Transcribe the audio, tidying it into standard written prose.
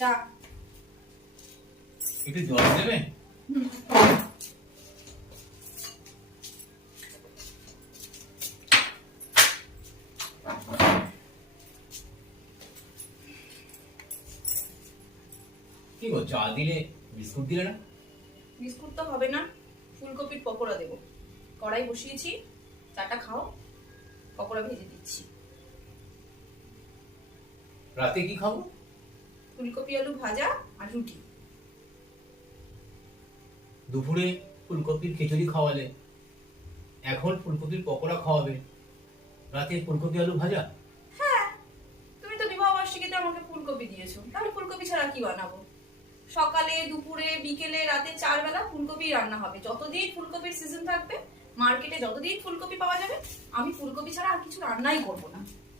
চা একটু জল দেবে? কি গো, চা দিলে বিস্কুট দিলে না? বিস্কুট তো হবে না, ফুলকপির পকোড়া দেবো। কড়াই বসিয়েছি, চাটা খাও, পকোড়া ভেজে দিচ্ছি। রাতে কি খাবো? ফুলকপি আলু ভাজা আর রুটি। দুপুরে ফুলকপির খিচুড়ি খাওয়ালে, এখন ফুলকপির পকোড়া খাওয়াবে, রাতে ফুলকপি আলু ভাজা? হ্যাঁ, তুমি তো বিবাহ বার্ষিকীতে আমাকে ফুলকপি দিয়েছো, তাহলে ফুলকপি ছাড়া কি বানাবো? সকালে, দুপুরে, বিকেলে, রাতে 4 বেলা ফুলকপি রান্না হবে। যতদিন ফুলকপির সিজন থাকবে, মার্কেটে যতদিন ফুলকপি পাওয়া যাবে, আমি ফুলকপি ছাড়া আর কিছু রান্নাই করবো না।